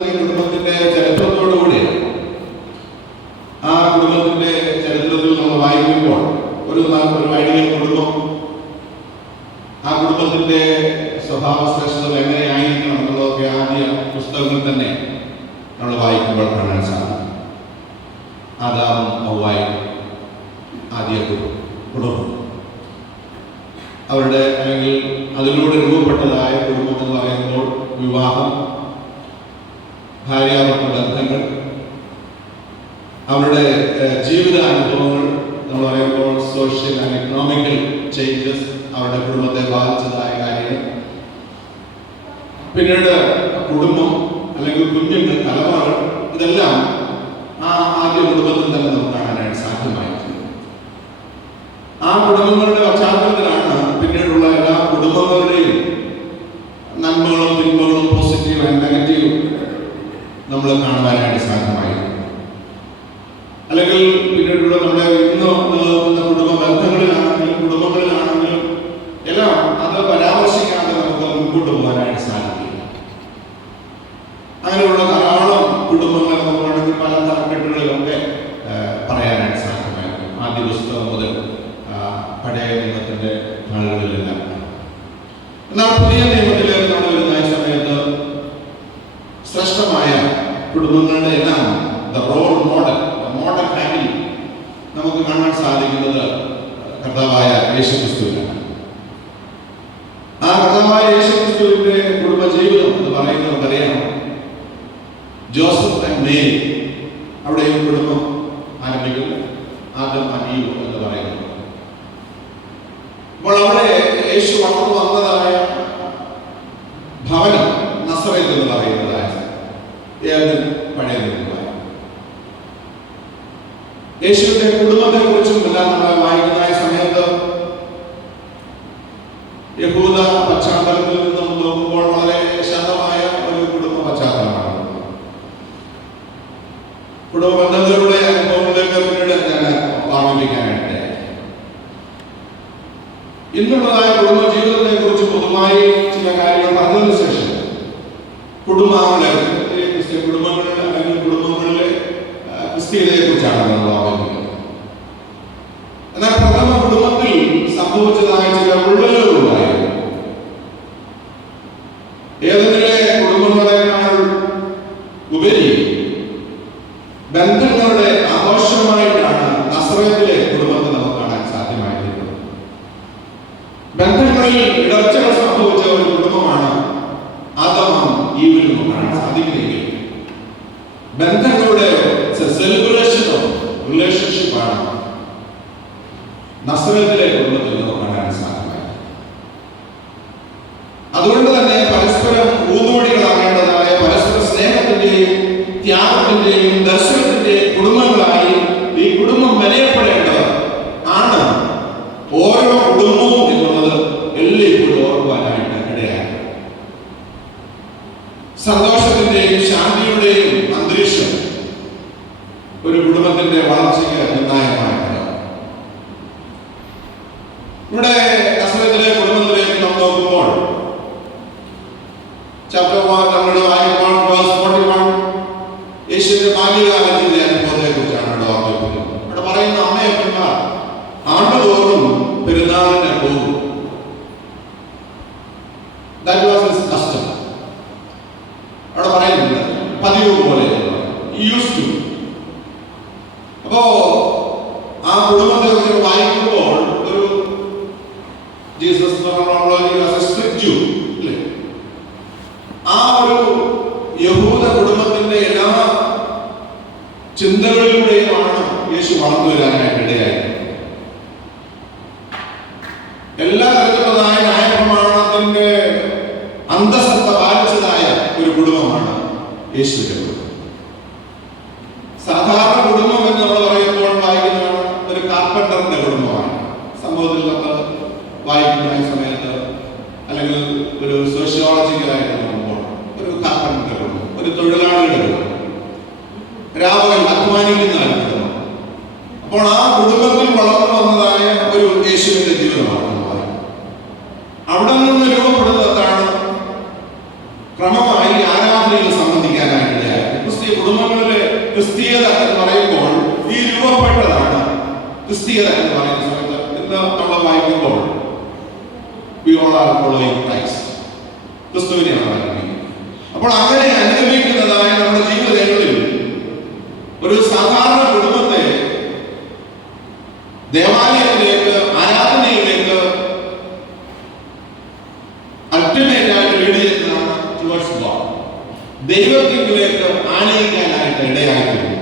കുടുംബത്തിന്റെ ചരിത്രത്തോടുകൂടിയാണ്. ആ കുടുംബത്തിന്റെ ചരിത്രത്തിൽ നമ്മൾ വായിക്കുമ്പോൾ ഒരു ഐഡിയൽ കുടുംബം, ആ കുടുംബത്തിന്റെ സ്വഭാവ ശ്രേഷ്ഠത എങ്ങനെയായിരിക്കണം എന്നുള്ളതൊക്കെ ആദ്യ പുസ്തകങ്ങൾ തന്നെ നമ്മൾ വായിക്കുമ്പോൾ കാണാൻ സാധിക്കും. ആദാമും ഹവ്വായും ആദ്യ കുടുംബം, അവരുടെ അല്ലെങ്കിൽ അതിലൂടെ രൂപപ്പെട്ടതായ കുടുംബം എന്ന് പറയുമ്പോൾ വിവാഹം, ഭാര്യാഭർത്തൃ ബന്ധങ്ങൾ, അവരുടെ ജീവിതാനുഭവങ്ങൾ നമ്മൾ പറയുമ്പോൾ സോഷ്യൽ ആൻഡ് എക്കണോമിക്കൽ ചേഞ്ചസ്, അവരുടെ കുടുംബത്തെ ബാധിച്ചതായ കാര്യങ്ങൾ, പിന്നീട് കുടുംബം അല്ലെങ്കിൽ കുഞ്ഞുങ്ങൾ, തലമുറകൾ, ഇതെല്ലാം ആ ആദ്യ കുടുംബത്തിൽ തന്നെ നമുക്ക് കാണാനായിട്ട് സാധ്യമായിട്ടുണ്ട്. ആ കുടുംബങ്ങളുടെ പശ്ചാത്തലത്തിലാണ് പിന്നീടുള്ള എല്ലാ കുടുംബങ്ങളുടെയും നന്മകളും തിന്മകളും പോസിറ്റീവ് ആൻഡ് നെഗറ്റീവ് നമ്മൾ കാണുവാനായിട്ട് സാധ്യമായിരുന്നു. അല്ലെങ്കിൽ പിന്നീടുള്ള നമ്മുടെ ഇന്ന് നിലനിൽക്കുന്ന കുടുംബ ബന്ധങ്ങളിലാണെങ്കിലും കുടുംബങ്ങളിലാണെങ്കിലും എല്ലാം അത് പരാമർശിക്കാതെ നമുക്ക് മുൻപോട്ട് പോകാനായിട്ട് സാധിക്കില്ല. അങ്ങനെയുള്ള ധാരാളം കുടുംബങ്ങൾ നമുക്കാണെങ്കിൽ പല തലക്കെട്ടുകളിലൊക്കെ പറയാനായിട്ട് സാധ്യമായിരുന്നു. ആദ്യ പുസ്തകം മുതൽ പഴയ നിയമത്തിന്റെ നാളുകളിലെല്ലാം. എന്നാൽ പുതിയ നിയമത്തിലേക്ക് നമ്മൾ വരുന്ന സമയത്ത് ശ്രേഷ്ഠമായ കുടുംബങ്ങളുടെ എല്ലാം റോൾ മോഡൽ, മോഡൽ ഫാമിലി നമുക്ക് കാണാൻ സാധിക്കുന്നത് കർത്താവായ യേശുക്രിസ്തുവിനാണ്. ആ കർത്താവായ യേശുക്രിസ്തുവിന്റെ കുടുംബ ജീവിതം എന്ന് പറയുന്നത് നമുക്കറിയാം. ജോസഫ് ആൻഡ് മേരി, അവിടെയും കുടുംബം ആരംഭിക്കുന്നു. ആദം ആൻഡ് ഈവ് എന്ന് പറയുന്നത്. അപ്പോൾ അവിടെ യേശു വളർന്നു വന്നതായ ഭവനം നസറേത്ത് എന്ന് പറയുന്നതായ പഴയ നിയമമായി. യേശുവിന്റെ കുടുംബത്തെ കുറിച്ചും എല്ലാം നമ്മൾ വായിക്കുന്ന സമയത്ത് യഹൂദ പശ്ചാത്തലത്തിൽ നിന്നും നോക്കുമ്പോൾ വളരെ ശാന്തമായ ഒരു കുടുംബ പശ്ചാത്തലമാണ്. കുടുംബ ബന്ധങ്ങളുടെ അനുഭവങ്ങളിലേക്ക് പിന്നീട് ഞാൻ ഓർമ്മിപ്പിക്കാനായിട്ട് ഇന്നുള്ളതായ കുടുംബ ജീവിതത്തെ കുറിച്ച് പൊതുവായി ചില കാര്യങ്ങൾ പറഞ്ഞതിന് ശേഷം കുടുംബങ്ങളെ, ക്രിസ്ത്യൻ കുടുംബങ്ങളിൽ അല്ലെങ്കിൽ കുടുംബങ്ങളിലെ ക്രിസ്തീയതയെ കുറിച്ചാണ് നമ്മൾ ഓർമ്മിക്കുന്നത്. എന്നാൽ പ്രഥമ കുടുംബത്തിൽ സംഭവിച്ചതായ ചില വിള്ളലുകളുണ്ടായിരുന്നു. ഏതെങ്കിലെ കുടുംബങ്ങളെക്കാൾ ഉപരി ബന്ധങ്ങളുടെ ആഘോഷമായിട്ടാണ് നസറേത്തിലെ കുടുംബത്തെ നമുക്ക് കാണാൻ സാധ്യമായിരിക്കുന്നത്. ബന്ധങ്ങളിൽ ഇടർച്ചകൾ സംഭവിച്ച ഒരു കുടുംബമാണ് ആദാമും ഈവിൽ നമുക്ക് കാണാൻ സാധിക്കുന്നെങ്കിൽ ബന്ധങ്ങളുടെ സെലിബ്രേഷൻ ഓഫ് റിലേഷൻഷിപ്പ് ആണ് നസറേത്തിലെ കുടുംബത്തിൽ നമുക്ക് കാണാൻ സാധ്യമായി. അതുകൊണ്ട് തന്നെ പരസ്പരം ഊന്നുവടികളാകേണ്ടതായ പരസ്പര സ്നേഹത്തിന്റെയും ത്യാഗത്തിന്റെയും ദർശനത്തിന്റെയും കുടുംബങ്ങളായി ഈ കുടുംബം മെനയപ്പെടേണ്ടത് ആണ് ഓരോ കുടുംബവും എന്നുള്ളത് എല്ലായ്പ്പോഴും ഓർക്കുവാനായിട്ട് ഇടയായി. സന്തോഷത്തിന്റെയും ശാന്തിയുടെയും അന്തരീക്ഷം ഒരു കുടുംബത്തിന്റെ വളർച്ചയ്ക്ക് നിർണായകമായിട്ടുണ്ട്. ഇവിടെ നസറേത്തിലെ കുടുംബത്തിലേക്ക് നാം നോക്കുമ്പോൾ ചാപ്റ്റർ 1 നമ്മൾ വായിക്കുമ്പോൾ വേഴ്സ് 41 യേശുവിന്റെ ബാല്യകാലത്തിന്റെ അനുഭവത്തെ കുറിച്ചാണ് ഇവിടെ ഓർമ്മിപ്പിക്കുന്നത്. ഇവിടെ പറയുന്ന അമ്മയപ്പന്മാർ ആണ്ടുതോറും പെരുന്നാളിന് പോകും. That was his custom. അവിടെ പറയുന്നുണ്ട് പതിവ് പോലെ used to. അപ്പോ ആ കുടുംബത്തെ കുറിച്ച് വായിക്കുമ്പോൾ ഒരു ജീസസ് ആ ഒരു യഹൂദ കുടുംബത്തിന്റെ എല്ലാ ചിന്തകളിലൂടെയുമാണ് യേശു വളർന്നു വരാനായിട്ട് ഇടയായത്. എല്ലാ തരത്തിലുള്ളതായ ന്യായപ്രമാണത്തിന്റെ അന്തസത്ത പാലിച്ചതായ ഒരു കുടുംബമാണ് യേശുവിന്റെ കുടുംബം. സാധാരണ കുടുംബം എന്ന് നമ്മൾ പറയുമ്പോൾ വായിക്കുന്നതാണ് ഒരു കാർപ്പന്ററിന്റെ കുടുംബമാണ്. സംഭവത്തിൽ നമ്മൾ വായിക്കുന്ന സമയത്ത് അല്ലെങ്കിൽ ഒരു സോഷ്യോളജിക്കലായിട്ട് നോക്കുമ്പോൾ ഒരു കാർപ്പന്ററിന്റെ കുടുംബം, ഒരു തൊഴിലാളിയുടെ കുടുംബം, രാവുകൾ അധ്വാനിക്കുന്ന കുടുംബം. അപ്പോൾ ആ കുടുംബത്തിൽ വളർന്നു വന്നതായ ഒരു യേശുവിന്റെ ജീവിതമാണ്. അവിടെ നിന്ന് രൂപപ്പെടുന്നതാണ് ക്രമമായി ആരാധനയിൽ സംബന്ധിക്കാനായിട്ട് കുടുംബങ്ങളിലെ ക്രിസ്തീയത എന്ന് പറയുമ്പോൾ ഈ രൂപപ്പെട്ടതാണ് ക്രിസ്തീയത എന്ന് പറയുന്ന സമയത്ത് ഇന്ന് നമ്മൾ വായിക്കുമ്പോൾ we all are following Christ. ക്രിസ്തുവിനെയാണ് അനുഗമിക്കുന്നത്. അപ്പോൾ അങ്ങനെ അനുഗമിക്കുന്നതായ നമ്മുടെ ജീവിതങ്ങളിൽ ഒരു സാധാരണ കുടുംബത്തെ ദേവാലയത്തിലേക്ക്, ആരാധനയിലേക്ക് അൾട്ടിമേറ്റ് ആയിട്ട് ലീഡ് ചെയ്യുന്നതാണ് ടുവേർഡ്സ് ഗോഡ്. ദൈവത്തിലേക്ക് ആനയിക്കാനായിട്ട് ഇടയായിത്തീരുന്നു.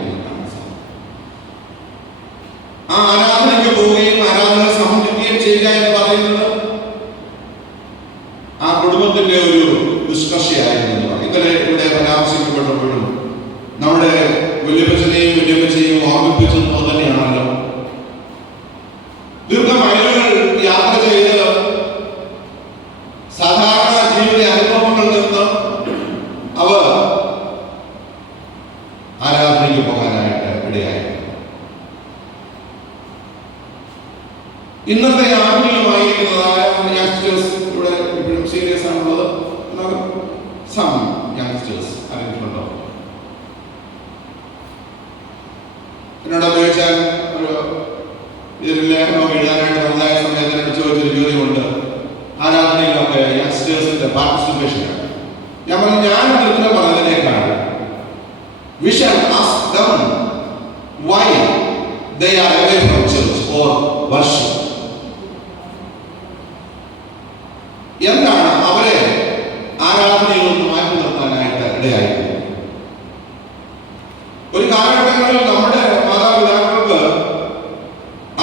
ആ ആരാധനയ്ക്ക് പോവുകയും ആരാധന സംബന്ധിക്കുകയും ചെയ്യുക എന്ന് പറയുന്നത് ആ കുടുംബത്തിന്റെ ഒരു നിഷ്കർഷയായിരുന്നു. ഇന്നലെ ഇവിടെ പരാമർശിക്കപ്പെട്ടപ്പോഴും നമ്മുടെ വല്യപ്പച്ചനെയും വല്യമ്മച്ചയും ഓർമ്മിപ്പിച്ചത് തന്നെയാണല്ലോ. ദീർഘമൈലുകൾ യാത്ര ചെയ്ത് സാധാരണ ജീവിത അനുഭവങ്ങളിൽ നിന്ന് അവർ ആരാധനയ്ക്ക് പോകാനായിട്ട് ഇടയായി. ഇന്നത്തെ ആധുനികമായിരിക്കുന്നതായ യങ്സ്റ്റേഴ്സ് ഇവിടെ ഇപ്പോഴും സീരിയസ് ആണുള്ളത്. സം യങ്സ്റ്റേഴ്സ് അറിഞ്ഞിട്ടുണ്ടോ? എന്നോട് ഉപയോഗിച്ചാൽ ഒരു ഇതിൽ ലേഖനം എഴുതാനായിട്ട് നല്ലതായ സമയത്ത് എന്നോട് ചോദിച്ചൊരു ചോദ്യമുണ്ട്. ആരാധനയിലൊക്കെ യങ്സ്റ്റേഴ്സിന്റെ പാർട്ടിസിപ്പേഷൻ. ഞാൻ പറഞ്ഞു, ഞാൻ ഉത്തരം പറഞ്ഞതിനേക്കാൾ we shall ask them why they are away from church or worship. എന്താണ് അവരെ ആരാധനയിൽ നിന്ന് മാറ്റി നിർത്താനായിട്ട് ഇടയായത്? ഒരു കാലഘട്ടങ്ങളിൽ നമ്മുടെ മാതാപിതാക്കൾക്ക്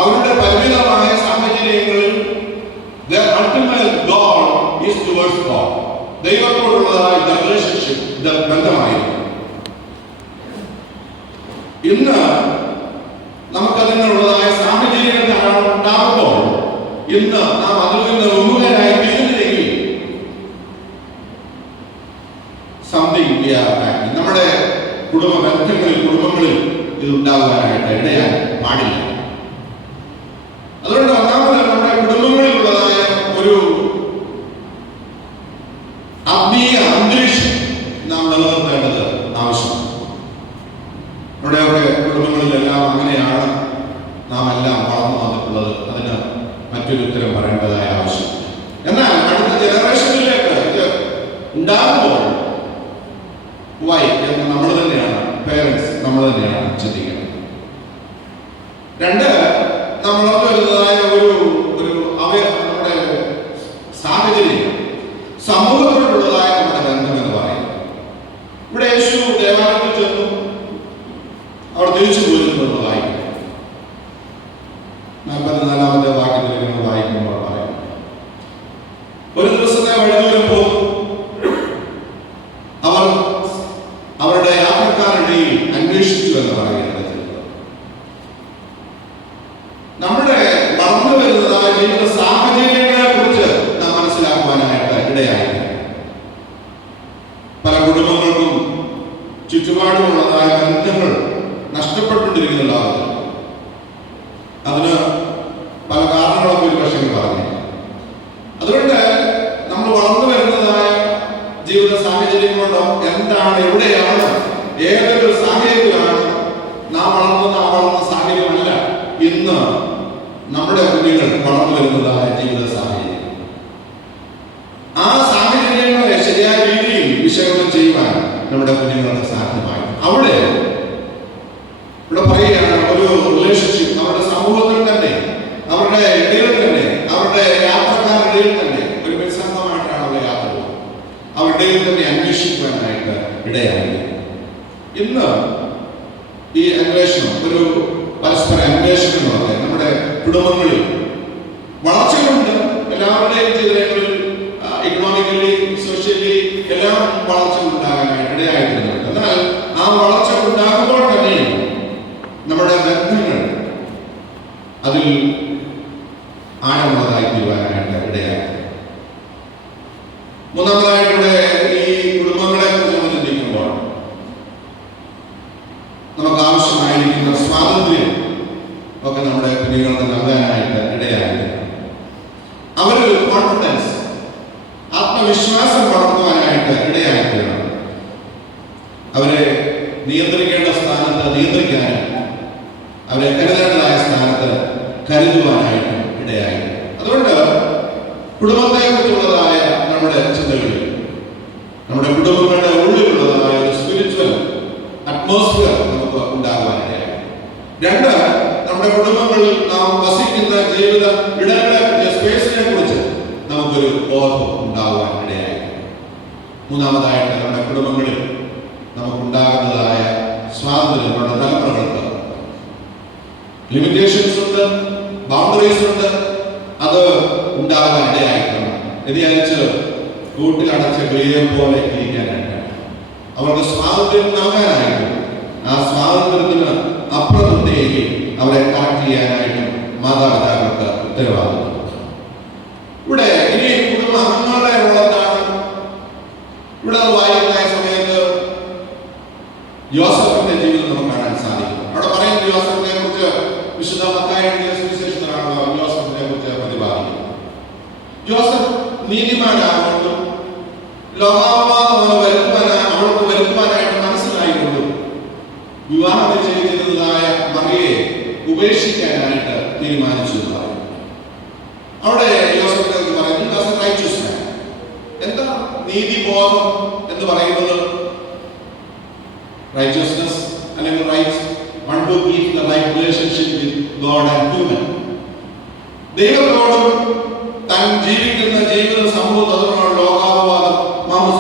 അവരുടെ പരിമിതമായ സാഹചര്യങ്ങളിൽ their ultimate goal is towards God. ദൈവത്തോടുള്ളതായ റിലേഷൻഷിപ്പ്, ബന്ധമായിരുന്നു. ഇന്ന് നമുക്കതിനുള്ളതായ സാഹചര്യങ്ങൾ ഉണ്ടാകുമ്പോൾ ഇന്ന് നാം അതിൽ നിന്ന് വിമുഖരായി തീരുന്നില്ലെങ്കിൽ നമ്മുടെ കുടുംബ ബന്ധങ്ങളിൽ, കുടുംബങ്ങളിൽ ഇത് ഉണ്ടാകാനായിട്ട് ഇടയാൻ പാടില്ല. അതുകൊണ്ട് ഒന്നാമത് നമ്മുടെ കുടുംബങ്ങളിലുള്ളതായ ഒരു ആത്മീയ അന്തരീക്ഷം നാം നിലനിർത്തേണ്ടത് ആവശ്യമാണ്. ഇവിടെയൊക്കെ കുടുംബങ്ങളിലെല്ലാം അങ്ങനെയാണ് നാം എല്ലാം വളർന്നു വന്നിട്ടുള്ളത്. അതിന് മറ്റൊരു ഉത്തരം പറയേണ്ടതായ ആവശ്യം. എന്നാൽ അടുത്ത ജനറേഷനിലേക്ക് ഇത് ഉണ്ടാകുമ്പോൾ വൈ എന്ന് നമ്മൾ തന്നെയാണ്, പേരൻസ് നമ്മൾ തന്നെയാണ് ചിന്തിക്കുന്നത്. രണ്ട്, നമ്മൾ വരുന്നതായ ഒരു നമ്മുടെ സാഹചര്യം, സമൂഹത്തോടുള്ളതായ നമ്മുടെ ബന്ധം എന്ന് പറയുന്നത്. ഇവിടെ യേശു ദേവാലയത്തിൽ ചെന്നു, അവർ തിരിച്ചു പോയിരുന്നത് വായിക്കും. 44-ാമത്തെ വാക്യത്തിൽ നിങ്ങൾ വായിക്കുമ്പോൾ പറയും, ഒരു ദിവസത്തെ വഴിദൂരം പോകും. അവർ അവരുടെ യാത്രക്കാരുടെയും അന്വേഷിച്ചു എന്ന് പറയുന്നത്. നമ്മുടെ വളർന്നു വരുന്നതായ ജീവിത സാഹചര്യങ്ങളെ കുറിച്ച് നാം മനസ്സിലാക്കുവാനായിട്ട് ഇടയായി. പല കുടുംബങ്ങൾക്കും ചുറ്റുപാടുമുള്ളതായ ബന്ധങ്ങൾ നഷ്ടപ്പെട്ടുകൊണ്ടിരിക്കുന്നുണ്ടാകുന്നു. അതിന് പല കാരണങ്ങളൊക്കെ ഒരു പക്ഷേ പറഞ്ഞു. അതുകൊണ്ട് നമ്മൾ വളർന്നു വരുന്നതായ ജീവിത സാഹചര്യങ്ങളോടോ എന്താണ്, എവിടെയാണ്, ഏതൊരു സാഹചര്യത്തിലാണ് നാം വളർന്ന സാഹചര്യമല്ല ഇന്ന് നമ്മുടെ കുഞ്ഞുങ്ങൾ വളർന്നു വരുന്നതായ ജീവിത സാഹചര്യം. ആ സാഹചര്യങ്ങളെ ശരിയായ രീതിയിൽ വിശകലനം ചെയ്യുവാൻ നമ്മുടെ കുഞ്ഞുങ്ങൾക്ക് സാധ്യമായി. ഇവിടെ പറയുകയാണ്, ഒരു റിലേഷൻഷിപ്പ് അവരുടെ സമൂഹത്തിൽ തന്നെ, അവരുടെ ഇടയിൽ തന്നെ, അവരുടെ യാത്രക്കാരുടെ ഇടയിൽ തന്നെ ഒരു സംഘമായിട്ടാണ് അവരുടെ യാത്ര പോകുന്നത്. അവരുടെ തന്നെ അന്വേഷിക്കുവാനായിട്ട് ഇടയായി. ഇന്ന് ഈ അന്വേഷണം, ഒരു പരസ്പര അന്വേഷണങ്ങളൊക്കെ നമ്മുടെ കുടുംബങ്ങളിൽ വളർച്ചയുണ്ട്. എല്ലാവരുടെയും ജീവിതങ്ങളിൽ ഇക്കണോമിക്കലി, സോഷ്യലി എല്ലാം വളർച്ച ഉണ്ടാകാനായിട്ട് ഇടയായിട്ടുണ്ട്. എന്നാൽ ആ വളർച്ച ഉണ്ടാകുമ്പോൾ തന്നെ നമ്മുടെ ബന്ധങ്ങൾ അതിൽ ആഴമുള്ളതായി തീരുവാനായിട്ട് ഇടയായി. മൂന്നാമതായിട്ടൂടെ ഈ കുടുംബങ്ങളെ കുറിച്ച് നമ്മൾ ചിന്തിക്കുമ്പോൾ നമുക്ക് ആവശ്യമായിരിക്കുന്ന സ്വാതന്ത്ര്യം ഒക്കെ നമ്മുടെ കുഞ്ഞുങ്ങൾക്ക് നൽകാനായിട്ട് ഇടയായി. അവരൊരു കോൺഫിഡൻസ്, ആത്മവിശ്വാസം വളർത്തുവാനായിട്ട് ഇടയായിത്തീരണം. അവരെ നിയന്ത്രിക്കേണ്ട സ്ഥാനത്ത് നിയന്ത്രിക്കാനും അവരെ കരുതേണ്ടതായ സ്ഥാനത്ത് കരുതുവാനായിട്ടും ഇടയായി. അതുകൊണ്ട് കുടുംബത്തെ കുറിച്ചുള്ളതായ നമ്മുടെ ചിന്തകളിൽ നമ്മുടെ കുടുംബങ്ങളുടെ ഉള്ളിലുള്ളതായ ഒരു സ്പിരിച്വൽ അറ്റ്മോസ്ഫിയർ നമുക്ക് ഉണ്ടാകുവാനിടയായി. രണ്ട്, നമ്മുടെ കുടുംബങ്ങളിൽ നാം വസിക്കുന്ന ജീവിത ഇടങ്ങളെ സ്പേസിനെ കുറിച്ച് നമുക്കൊരു ബോധം ഉണ്ടാകുവാൻ ഇടയായി. മൂന്നാമതായിട്ട് നമ്മുടെ കുടുംബങ്ങളിൽ നമുക്കുണ്ടാകുന്നതായ സ്വാതന്ത്ര്യം നമ്മുടെ തലമുറകൾക്ക് ലിമിറ്റേഷൻസ് ഉണ്ട്, ബൗണ്ടറീസ് ഉണ്ട്. അത് ഉണ്ടാകാൻ ഇടയായിട്ടാണ് വ്യതിയാനിച്ച് കൂട്ടിലടച്ച കിളിയെ പോലെ ഇരിക്കാനായിട്ട് അവർക്ക് സ്വാതന്ത്ര്യം നൽകാനായിട്ടും ആ സ്വാതന്ത്ര്യത്തിന് അപ്പുറത്തേക്ക് അവരെ കണക്ട് ചെയ്യാനായിട്ടും മാതാപിതാക്കൾക്ക് ഉത്തരവാദിത്വം. ഇവിടെ ഇനി കുടുംബ അംഗങ്ങളുടെ റോൾ എന്താണ്? ഇവിടെ വായിക്കുന്ന സമയത്ത് യോസഫിന്റെ ജീവിതം നമുക്ക് കാണാൻ സാധിക്കും. അവിടെ പറയുന്ന യോസഫിനെ കുറിച്ച് വിശുദ്ധ മത്തായി എഴുതിയ സുവിശേഷത്തിലാണല്ലോ യോസഫിനെ കുറിച്ച് പ്രതിപാദിക്കുന്നത്. യോസഫ് നീതിമാനാകൊണ്ടും ലോകാവവാദം അവൾക്ക് വരുത്തുവാനായിട്ട് മനസ്സിലായിക്കൊണ്ടും വിവാഹം ചെയ്തിരുന്നതായ മറിയെ ഉപേക്ഷിക്കാനായിട്ട് തീരുമാനിച്ചു എന്ന് പറയും. അവിടെ യോസഫിനെ കുറിച്ച് പറയുന്നത് എന്താ നീതിബോധം എന്ന് പറയുന്നത്? റൈച്ചസ്നെസ് അല്ലെങ്കിൽ right one to keep the right relationship with God and human. ദൈവത്തോടും താൻ ജീവിക്കുന്ന ജീവിത സമൂഹത്തോടുള്ള ലോകാവവാദം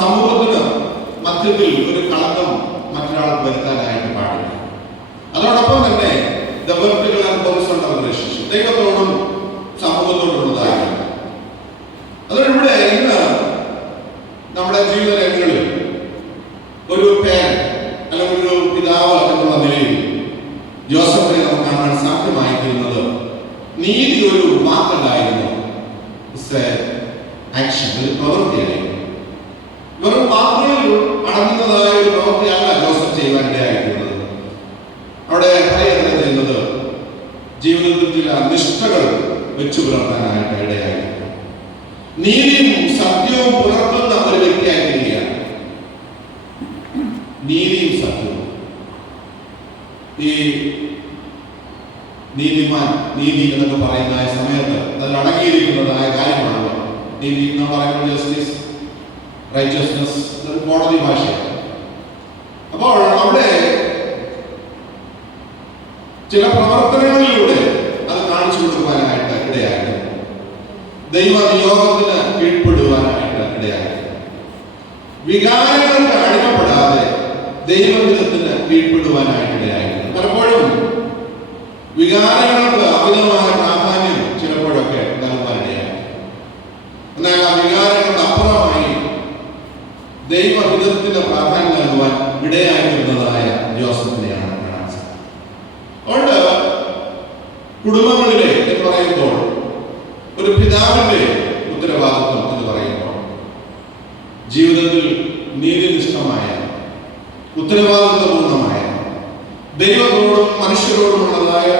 സമൂഹത്തിന് മധ്യത്തിൽ ഒരു കളങ്കം മറ്റൊരാൾക്ക് വരുത്താനായിട്ട് പാടില്ല. അതോടൊപ്പം തന്നെ the vertical and horizontal relationship ദൈവത്തോടും സമൂഹത്തോടുള്ളതായിരുന്നു. അതുകൊണ്ട് ഇവിടെ ഇന്ന് നമ്മുടെ ജീവിത രംഗങ്ങളിൽ ഒരു പേരന്റ് അല്ലെങ്കിൽ ഒരു പിതാവ് എന്നുള്ള നിലയിൽ ജോസഫിനെ നമുക്ക് കാണാൻ സാധ്യമായിരുന്നത് നീതി ഒരു വാക്കല്ലായിരുന്നു, ആക്ഷൻ, ഒരു പ്രവൃത്തിയായിരുന്നു. വെറും വാക്കുകളിൽ അടങ്ങുന്നതായ ഒരു പ്രവൃത്തിയല്ല ജോസഫ് ചെയ്യുവാനിടയായിരുന്നത്. അവിടെ പറയുന്നത് ചെയ്യുന്നത് ജീവിതത്തിൽ ചില നിഷ്ഠകൾ വെച്ചു പുലർത്താനായിട്ട് ഇടയായിരുന്നു. നീതിയും സത്യവും പുലർത്തുന്ന ഒരു വ്യക്തിയായിരിക്കുകയാണ്. നീതിയും സത്യവും. ഈ നീതിമാൻ നീതി എന്നൊക്കെ പറയുന്ന സമയത്ത് അതിൽ അടങ്ങിയിരിക്കുന്നതായ കാര്യമാണല്ലോ നീതി എന്ന് പറയുന്നത്. ജസ്റ്റിസ്, റൈച്ചസ്നെസ്, കോടതി ഭാഷയാണ്. അപ്പോൾ അവിടെ ചില പ്രവർത്തനങ്ങളിലൂടെ അത് കാണിച്ചു കൊടുക്കുവാനായിട്ട് ഇടയായിരുന്നു. ദൈവ നിയോഗത്തിന് കീഴ്പ്പെടുവാനായിട്ട് ഇടയായിരുന്നു. വികാരങ്ങൾക്ക് അടിമപ്പെടാതെ ദൈവഹിതത്തിന് കീഴ്പ്പെടുവാനായിട്ട് ഇടയായിരുന്നു. പലപ്പോഴും വികാരങ്ങൾക്ക് അമിതമായ പ്രാധാന്യം ചിലപ്പോഴൊക്കെ നൽകുവാനിടയായി. എന്നാൽ ആ വികാരങ്ങളുടെ അപ്പുറമായി ദൈവഹിതത്തിന് പ്രാധാന്യം നൽകുവാൻ ഇടയായിരുന്നതായ ജോസഫിനെയാണ് കാണാൻ സാധിക്കുന്നത്. അതുകൊണ്ട് കുടുംബങ്ങളിലെ എന്ന് പറയുമ്പോൾ ഒരു പിതാവിന്റെ ഉത്തരവാദിത്വം എന്ന് പറയുമ്പോൾ ജീവിതത്തിൽ നീതിനിഷ്ഠമായ ഉത്തരവാദിത്വപൂർണമായ ദൈവത്തോടും മനുഷ്യരോടുമുള്ളതായ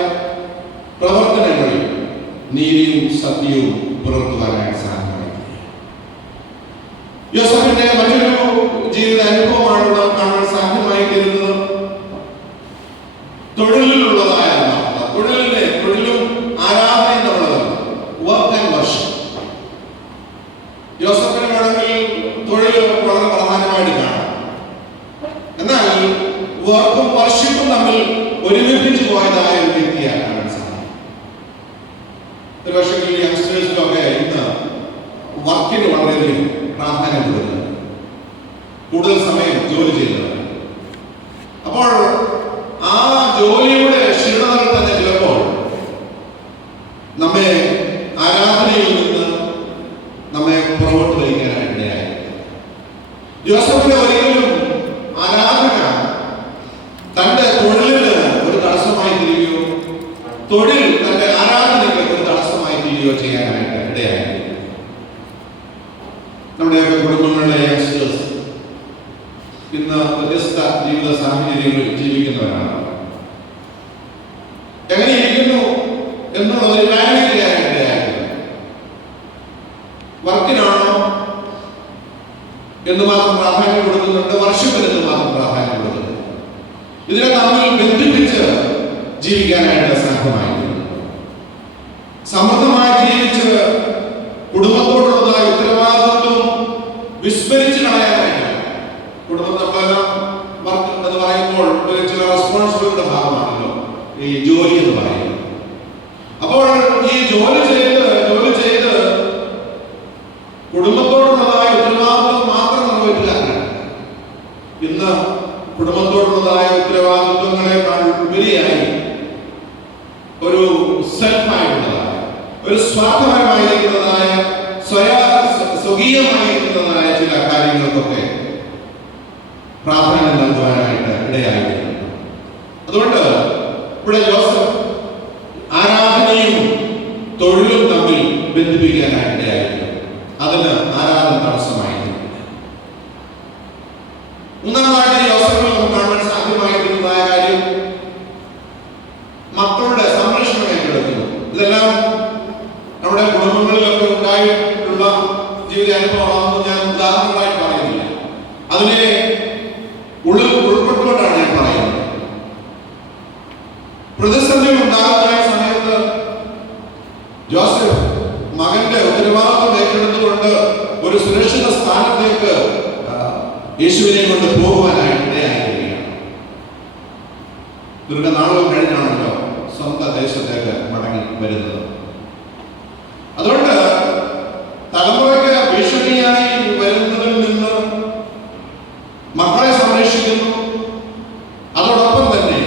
പ്രവർത്തനങ്ങളിൽ നീതിയും സത്യവും പുലർത്തുവാനായിട്ട് സാധ്യമായി. യോസഫിന്റെ മറ്റൊരു ജീവിത അനുഭവമാണ് കാണാൻ സാധ്യമായി തീരുന്നത്. തൊഴിലിലുള്ളതായ തൊഴിലും ആരാധനയുള്ളതാണ് വർക്ക് ആൻഡ് വർഷിപ്പ്. യോസഫിനാണെങ്കിൽ തൊഴിൽ വളരെ പ്രധാനമായിട്ട് കാണാം. എന്നാൽ വർക്കും വർഷിപ്പും തമ്മിൽ ഒരുമിപ്പിച്ചു പോയതായ ഒരു വ്യക്തിയാണ് കാണാൻ സാധിക്കും. ഒരു പക്ഷേ യങ്സ്റ്റേഴ്സിലൊക്കെ ഇന്ന് വർക്കിന് വളരെയധികം പ്രാധാന്യം കൊടുക്കുന്നത്, കൂടുതൽ സമയം ജോലി ചെയ്യുന്നത്. അപ്പോൾ ആ ജോലിയുടെ ക്ഷീണതകൾ തന്നെ ചിലപ്പോൾ നമ്മെ ആരാധനയിൽ നിന്ന് നമ്മെ പുറകോട്ട് വലിക്കാനായിട്ടിടയായി. ജോസഫിനെ ഒരിക്കലും ആരാധന തന്റെ തൊഴിലിന് ഒരു തടസ്സമായി തീരുകയോ തൊഴിൽ തന്റെ ആരാധനയ്ക്ക് ഒരു തടസ്സമായി തീരുകയോ ചെയ്യാനായിട്ട് ഇടയായി. നമ്മുടെയൊക്കെ കുടുംബങ്ങളിലെ യങ്സ്റ്റേഴ്സ് ഇന്ന് വ്യത്യസ്ത ജീവിത സാഹചര്യങ്ങളിൽ ജീവിക്കുന്നവരാണ്. എങ്ങനെ ഇരിക്കുന്നു എന്നുള്ളത് ഇവാലുവേറ്റ് ചെയ്യാനായിട്ട് വർക്കിനാണോ എന്ന് മാത്രം പ്രാധാന്യം കൊടുക്കുന്നുണ്ട്, വർഷത്തിന് മാത്രം പ്രാധാന്യം കൊടുക്കുന്നുണ്ട്. ഇതിനെ തമ്മിൽ ബന്ധിപ്പിച്ച് ജീവിക്കാനായിട്ട് സാധ്യമായിരുന്നു. സമൃദ്ധമായി ജീവിച്ച് കുടുംബത്തോടുള്ളതായ ഉത്തരവാദിത്വം വിസ്മരിച്ച് കളയാനായിട്ട്, കുടുംബത്തെ വർക്ക് എന്ന് പറയുമ്പോൾ ചില റെസ്പോൺസിബിലിറ്റിയുടെ ഭാഗമാണല്ലോ ഈ ജോലി എന്ന് പറയുന്നത്. അപ്പോൾ ഈ ജോലി ചെയ്ത് കുടുംബത്തോടുള്ളതായ ഉത്തരവാദിത്വം മാത്രം നിറവേറ്റില്ലാക്കണം. ഇന്ന് കുടുംബത്തോടുള്ളതായ ഉത്തരവാദിത്വങ്ങളെക്കാൾ ഉപരിയായി ഒരു സെൽഫായിട്ടുള്ളതായ, ഒരു സ്വാർത്ഥപരമായിരിക്കുന്നതായ, സ്വകീയമായിരിക്കുന്നതായ ചില കാര്യങ്ങൾക്കൊക്കെ പ്രാധാന്യം നൽകുവാനായിട്ട് ഇടയായിട്ടുണ്ട്. അതുകൊണ്ട് ഇവിടെ ജോസഫ് ആരാധനയും തൊഴിലും തമ്മിൽ ബന്ധിപ്പിക്കാനായിട്ട് ഇടയായിട്ടുണ്ട്. അതിന് ആരാധന തടസ്സമായിട്ടുണ്ട്. മൂന്നാമതായിട്ട് ജോസഫിൽ നമുക്ക് കാണാൻ സാധ്യമായിരിക്കുന്നതായ കാര്യം മക്കളുടെ സംരക്ഷണം ഏറ്റെടുക്കുന്നു. ഇതെല്ലാം നമ്മുടെ കുടുംബങ്ങളിലൊക്കെ ഉണ്ടായിട്ടുള്ള ജീവിത അനുഭവമാണെന്ന് ഞാൻ ഉദാഹരണമായി പറയുന്നില്ല. അതിനെ ഉൾപ്പെട്ടുകൊണ്ടാണ് ഞാൻ പറയുന്നത്. പ്രതിസന്ധി ഉണ്ടാകുന്ന സമയത്ത് ജോസഫ് മകന്റെ ഉത്തരവാദിത്വം ഏറ്റെടുത്തുകൊണ്ട് ഒരു സുരക്ഷിത സ്ഥാനത്തേക്ക് യേശുവിനെ കൊണ്ട് പോകുവാനായിട്ട് ഇടയായിരിക്കുകയാണ്. ദീർഘനാളുകൾ കഴിഞ്ഞാണല്ലോ സ്വന്തം ദേശത്തേക്ക് മടങ്ങി വരുന്നത്. അതുകൊണ്ട് തലമുറയ്ക്ക് ഭീഷണിയായി വരുന്നതിൽ നിന്ന് മക്കളെ സംരക്ഷിക്കുന്നു. അതോടൊപ്പം തന്നെ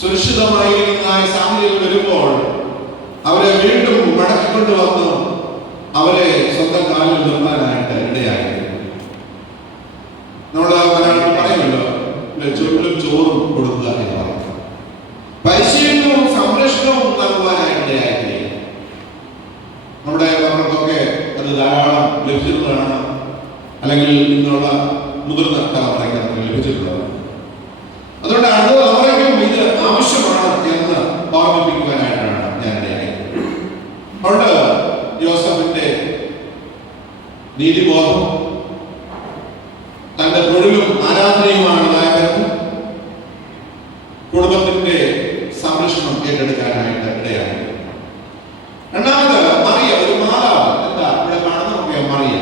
സുരക്ഷിതമായിരിക്കുന്ന സാഹചര്യം വരുമ്പോൾ അവരെ വീണ്ടും മടക്കിക്കൊണ്ടുവന്ന് അവരെ സ്വന്തം കാലിൽ നിർത്താനായിട്ട് ഇടയായി. നമ്മൾ മലയാളത്തിൽ പറയുമല്ലോ, ചുരുളും ചോറും കൊടുക്കുക എന്ന് പറയും. പരിശീലനവും സംരക്ഷണവും നൽകുവാനായിട്ട് ഇടയായി. നമ്മുടെ മക്കൾക്കൊക്കെ അത് ധാരാളം ലഭിച്ചിട്ടുള്ളതാണ്, അല്ലെങ്കിൽ ഇന്നുള്ള മുതിർന്ന തലമുറയ്ക്ക് നമുക്ക് ലഭിച്ചിട്ടുള്ളത്. അതുകൊണ്ട് അടുത്ത തലമുറയ്ക്കും ഇത് ആവശ്യമാണ് എന്ന് ഓർമ്മിപ്പിക്കുവാനായിട്ടാണ് ഞാൻ ഇടയായി. അതുകൊണ്ട് യോസഫിന്റെ നീതിബോധം, തന്റെ തൊഴിലും ആരാധനയുമാണതായ ബന്ധം, കുടുംബത്തിന്റെ സംരക്ഷണം ഏറ്റെടുക്കാനായിട്ട് ഇടയായി. രണ്ടാമത് മറിയ, ഒരു മാതാവ്. എന്താ ഇവിടെ കാണുന്ന മറിയ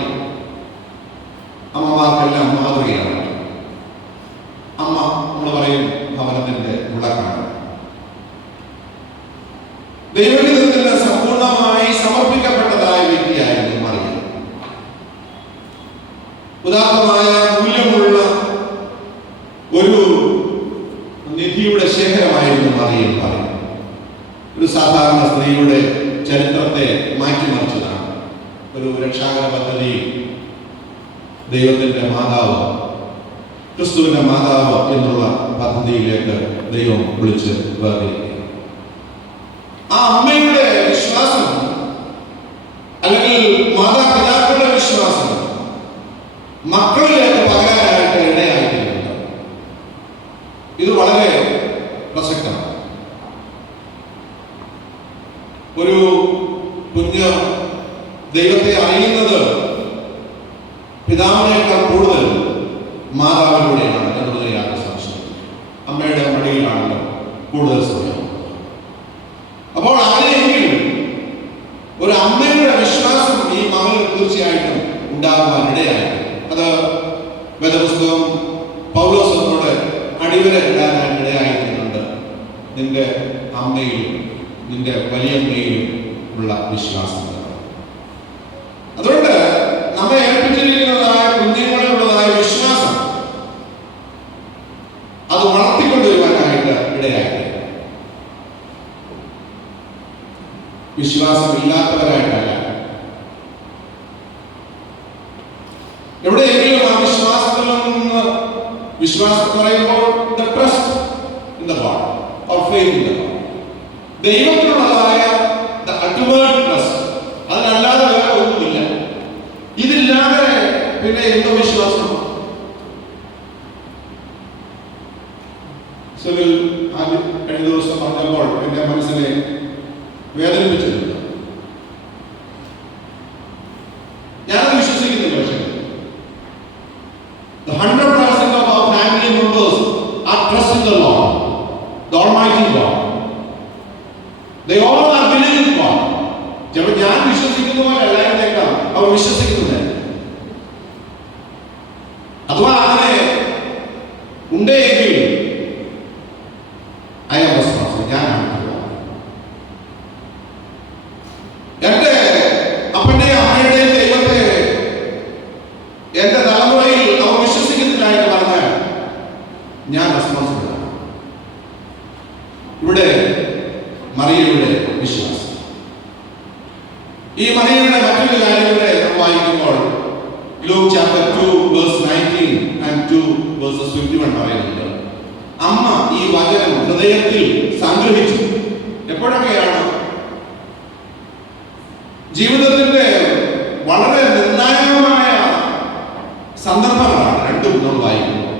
അമ്മമാർക്കെല്ലാം മാതൃകയാണ്. അമ്മ നമ്മൾ പറയും ഭവനത്തിന്റെ വിളക്കാണ്. ദൈവഹിതത്തിന് സമ്പൂർണമായി സമർപ്പിക്കപ്പെട്ടതായ വ്യക്തിയായിരുന്നു മറിയ. ഉദാത്തമായ മൂല്യമുള്ള ഒരു നിധിയുടെ ശേഖരമായിരുന്നു മറിയ പറയുന്നത്. ഒരു സാധാരണ സ്ത്രീയുടെ ചരിത്രത്തെ മാറ്റിമറിച്ചതാണ്. ഒരു രക്ഷാകര പദ്ധതി ദൈവത്തിന്റെ മാതാവ്, ക്രിസ്തുവിന്റെ മാതാവ് എന്നുള്ള പദ്ധതിയിലേക്ക് ദൈവം വിളിച്ച് വേർതിരിക്കുക. ആ അമ്മയുടെ വിശ്വാസം, അല്ലെങ്കിൽ മാതാപിതാക്കളുടെ വിശ്വാസം മക്കളിലേക്ക് പകരാനായിട്ട് ഇടയായിട്ടുണ്ട്. ഇത് വളരെ പ്രസക്തമാണ്. ഒരു കുഞ്ഞ് ദൈവത്തെ അറിയുന്നത് പിതാവിനേക്കാൾ കൂടുതൽ മാതാവിലൂടെയാണ് എന്നതിൽ യാതൊരു സംശയം. അമ്മയുടെ മടിയിലാണല്ലോ കൂടുതൽ സമയം. അപ്പോൾ അങ്ങനെയെങ്കിൽ ഒരു അമ്മയുടെ വിശ്വാസം ഈ മകന് തീർച്ചയായിട്ടും ഉണ്ടാകുവാൻ ഇടയായി. അത് വേദപുസ്തകം പൗലോസിനോട് അടിവര ഇടാനായിട്ട് ഇടയായിട്ടുണ്ട്. നിന്റെ അമ്മയിലും നിന്റെ വലിയമ്മയിലും ഉള്ള വിശ്വാസം. അതുകൊണ്ട് നമ്മെ ഏൽപ്പിച്ചിരിക്കുന്നതായ കുഞ്ഞുങ്ങളിലുള്ളതായ വിശ്വാസം അത് വളർത്തിക്കൊണ്ടുവരുവാനായിട്ട് ഇടയായി. വിശ്വാസമില്ലാത്തവരായിട്ടല്ല. എവിടെയെങ്കിലും ആ വിശ്വാസത്തിൽ നിന്ന്, വിശ്വാസം പറയുമ്പോൾ the trust in the God or faith in the God, ദൈവത്തിനുള്ളതായ the ultimate trust, അതിനല്ലാതെ വേറെ ഒന്നുമില്ല. ഇതില്ലാതെ പിന്നെ എന്തോ വിശ്വാസം. ആദ്യം കഴിഞ്ഞ ദിവസം പറഞ്ഞപ്പോൾ എന്റെ മനസ്സിനെ വേദനിപ്പിച്ചിട്ടുണ്ട്. ഞാനത് വിശ്വസിക്കുന്നില്ല. പക്ഷേ 100% of our family members are Almighty God. They all are believing God. ചിലപ്പോൾ ഞാൻ വിശ്വസിക്കുന്ന പോലെ എല്ലാവരുടെക്കാം അവർ വിശ്വസിക്കുന്നത്. അഥവാ അങ്ങനെ ഉണ്ടെങ്കിൽ I am responsible. ഞാനാണ് എന്റെ അപ്പന്റെയും അമ്മയുടെയും ദൈവത്തെ എന്റെ തലമുറയിൽ അവർ വിശ്വസിക്കുന്നില്ല എന്ന് പറഞ്ഞാൽ ഞാൻ റെസ്പോൺസിബിൾ ആണ്. ഇവിടെ മറിയയുടെ വിശ്വാസം. ഈ മറിയയുടെ മറ്റൊരു കാര്യങ്ങളെ നമ്മൾ വായിക്കുമ്പോൾ Luke chapter 2 verse 19 and 2 verses 51 പറയുന്നുണ്ട്. അമ്മ ഈ വചനം ഹൃദയത്തിൽ സംഗ്രഹിച്ചു. എപ്പോഴൊക്കെയാണ്? ജീവിതത്തിന്റെ വളരെ നിർണായകമായ സന്ദർഭങ്ങളാണ് രണ്ടും നമ്മൾ വായിക്കുന്നത്.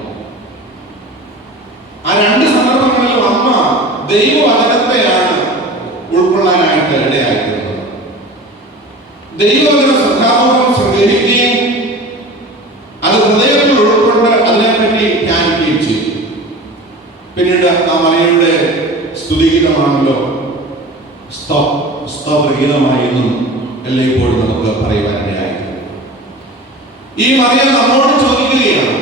ആ രണ്ട് സന്ദർഭങ്ങളിലും അമ്മ ദൈവവചനത്തെയാണ് ഉൾക്കൊള്ളാനായിട്ട് ഇടയായിട്ടുള്ളത്. ദൈവവചനം ശ്രദ്ധാപൂർവം സംഗ്രഹിക്കുകയും അത് ഹൃദയത്തിൽ ഉൾക്കൊണ്ട് അതിനെപ്പറ്റി ധ്യാനിക്കുകയും ചെയ്തു. പിന്നീട് ആ മറിയയുടെ സ്തുതിഗീതമാണല്ലോ സ്തോത്രഗീതമായെന്നും എല്ലായ്പ്പോഴും നമുക്ക് പറയുവാനിടയായിരുന്നു. ഈ മറിയ നമ്മോട് ചോദിക്കുകയാണ്,